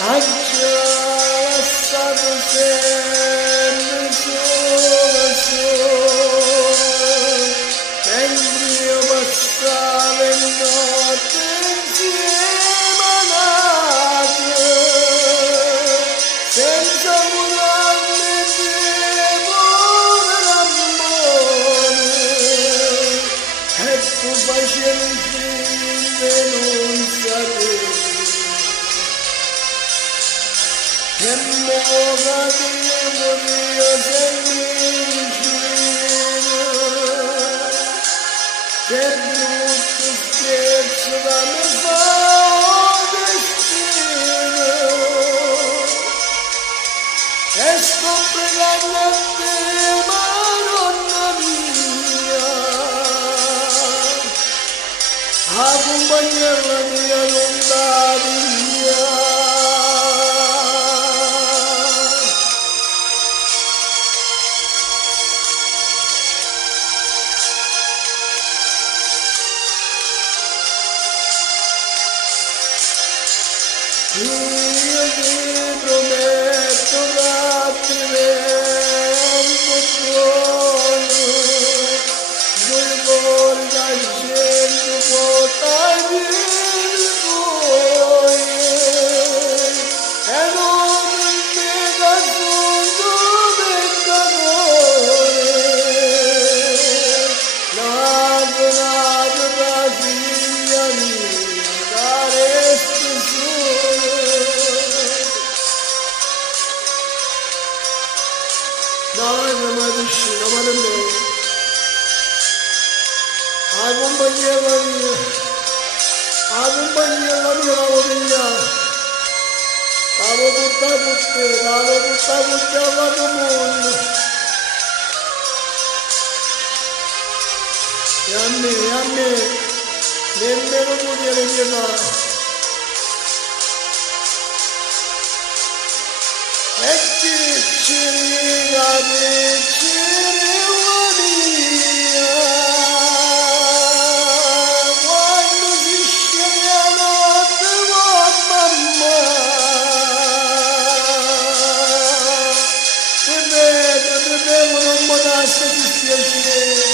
Accialassato sempre solo, mentre io passavo in notte insieme a te, senza curarmi di povero amore, e tu facevi finta non sapevi. Che moga devo io vicino, che brutto scherzo da me fa destino, e sto pregando a te, Madonna mia, accompagnarla mia non da via. Io ti prometto rapidamente buono, due cuori d'argento portati il tuoi, e non mi confondo peccatore, nato da figlia mia, da resto solo. Dai, ma vicino, ma da me. Accompagnala mia, la voglia. Stavo buttando te alla mondo. E a me, nemmeno tu vieni pietà. E chi ci ricade, ci rivolia, quando si scende la notte, oh mamma, ti vedo, non mi lascia dispiacere,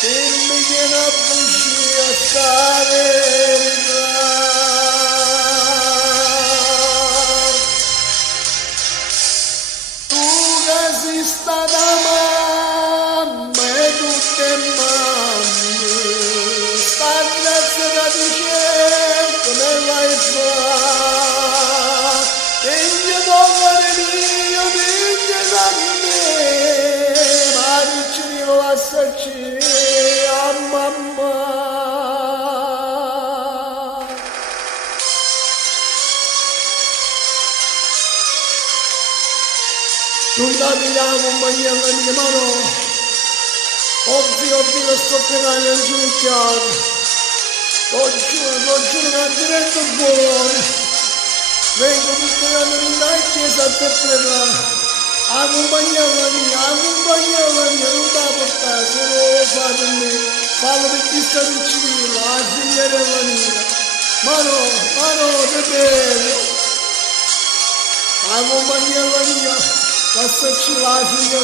che mi viene a bucire a stare. Sei stata mamma e tutte mamme, sta grazia da ti cerco me vai fare, e io dolore mio vince da me, ma dici io lasciaci a mamma. Non la miravo in maniera mia mano, ovvio lo sto pregando in ginocchiato, lo giuro che divento buono, vengo tutte le anni in chiesa a te pregare, accompagnala mia, non la portare, se lo fa per me, fallo per chi sta vicino, la figliarella mia, mano, te prego, accompagnala mia. Passaci la figlia